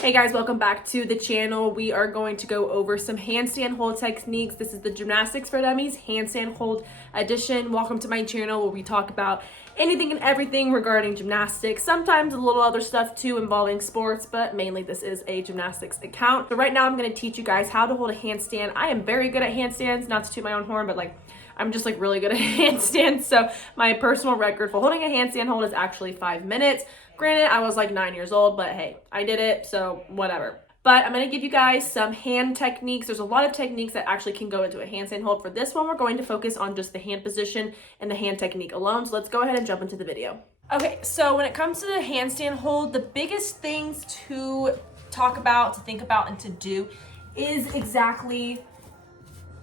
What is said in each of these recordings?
Hey guys, welcome back to the channel. We are going to go over some handstand hold techniques. This is the Gymnastics for Dummies handstand hold edition. Welcome to my channel where we talk about anything and everything regarding gymnastics, sometimes a little other stuff too involving sports, but mainly this is a gymnastics account. So right now I'm going to teach you guys how to hold a handstand. I am very good at handstands, not to toot my own horn, but I'm just really good at handstands. So my personal record for holding a handstand hold is actually 5 minutes. Granted, I was 9 years old, but hey, I did it, so whatever. But I'm going to give you guys some hand techniques. There's a lot of techniques that actually can go into a handstand hold. For this one, we're going to focus on just the hand position and the hand technique alone. So let's go ahead and jump into the video. Okay, so when it comes to the handstand hold, the biggest things to talk about, to think about, and to do is exactly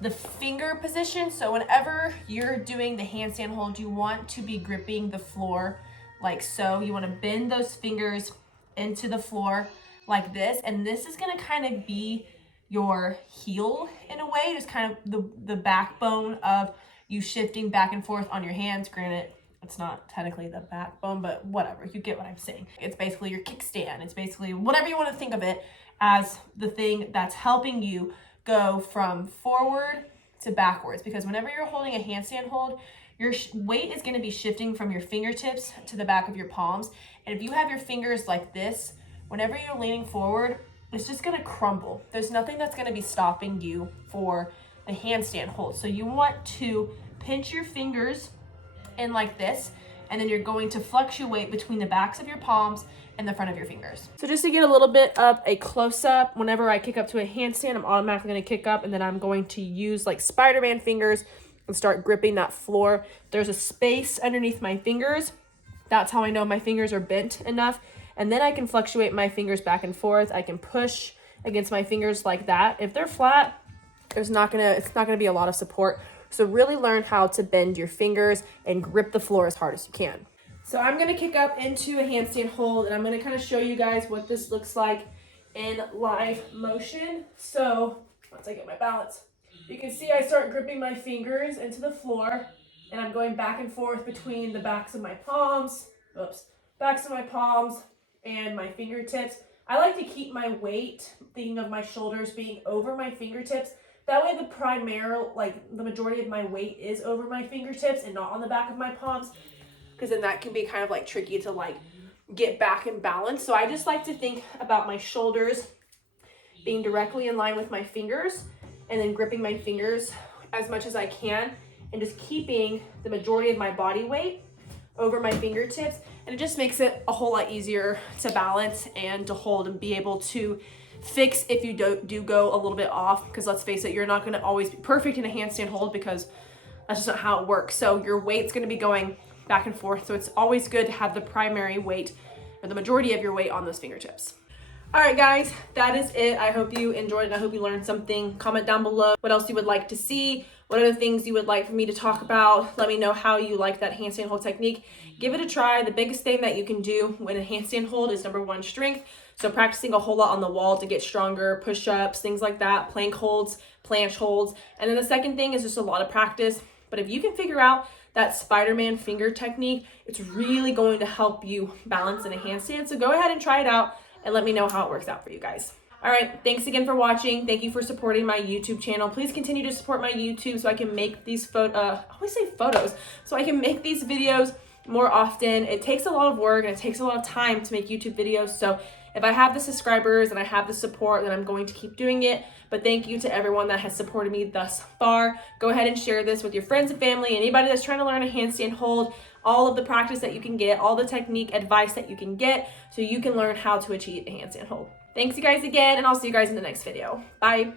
the finger position. So whenever you're doing the handstand hold, you want to be gripping the floor like so. You want to bend those fingers into the floor like this, and this is going to kind of be your heel in a way, just kind of the backbone of you shifting back and forth on your hands. Granted, it's not technically the backbone, but whatever, you get what I'm saying. It's basically your kickstand. It's basically whatever you want to think of it as, the thing that's helping you go from forward to backwards, because whenever you're holding a handstand hold, your weight is going to be shifting from your fingertips to the back of your palms. And if you have your fingers like this, whenever you're leaning forward, it's just going to crumble. There's nothing that's going to be stopping you for the handstand hold. So you want to pinch your fingers in like this, and then you're going to fluctuate between the backs of your palms and the front of your fingers. So just to get a little bit of a close-up, whenever I kick up to a handstand, I'm automatically going to kick up, and then I'm going to use Spider-Man fingers and start gripping that floor. There's a space underneath my fingers. That's how I know my fingers are bent enough. And then I can fluctuate my fingers back and forth. I can push against my fingers like that. If they're flat, it's not gonna be a lot of support. So really learn how to bend your fingers and grip the floor as hard as you can. So I'm gonna kick up into a handstand hold, and I'm gonna kind of show you guys what this looks like in live motion. So once I get my balance, you can see I start gripping my fingers into the floor, and I'm going back and forth between the backs of my palms, and my fingertips. I like to keep my weight, thinking of my shoulders being over my fingertips. That way the majority of my weight is over my fingertips and not on the back of my palms, because then that can be kind of tricky to get back in balance. So I just like to think about my shoulders being directly in line with my fingers, and then gripping my fingers as much as I can, and just keeping the majority of my body weight over my fingertips. And it just makes it a whole lot easier to balance and to hold and be able to fix if you do go a little bit off, because let's face it, you're not going to always be perfect in a handstand hold, because that's just not how it works. So your weight's going to be going back and forth. So it's always good to have the primary weight, or the majority of your weight, on those fingertips. All right, guys, that is it. I hope you enjoyed it. I hope you learned something. Comment down below what else you would like to see. What other things you would like for me to talk about? Let me know how you like that handstand hold technique. Give it a try. The biggest thing that you can do when a handstand hold is, number one, strength. So practicing a whole lot on the wall to get stronger, push-ups, things like that, plank holds, planche holds. And then the second thing is just a lot of practice. But if you can figure out that Spider-Man finger technique, it's really going to help you balance in a handstand. So go ahead and try it out, and let me know how it works out for you guys. All right, thanks again for watching. Thank you for supporting my YouTube channel. Please continue to support my YouTube so I can make these so I can make these videos more often. It takes a lot of work, and it takes a lot of time to make YouTube videos. So if I have the subscribers and I have the support, then I'm going to keep doing it. But thank you to everyone that has supported me thus far. Go ahead and share this with your friends and family, anybody that's trying to learn a handstand hold, all of the practice that you can get, all the technique advice that you can get, so you can learn how to achieve a handstand hold. Thanks you guys again, and I'll see you guys in the next video. Bye.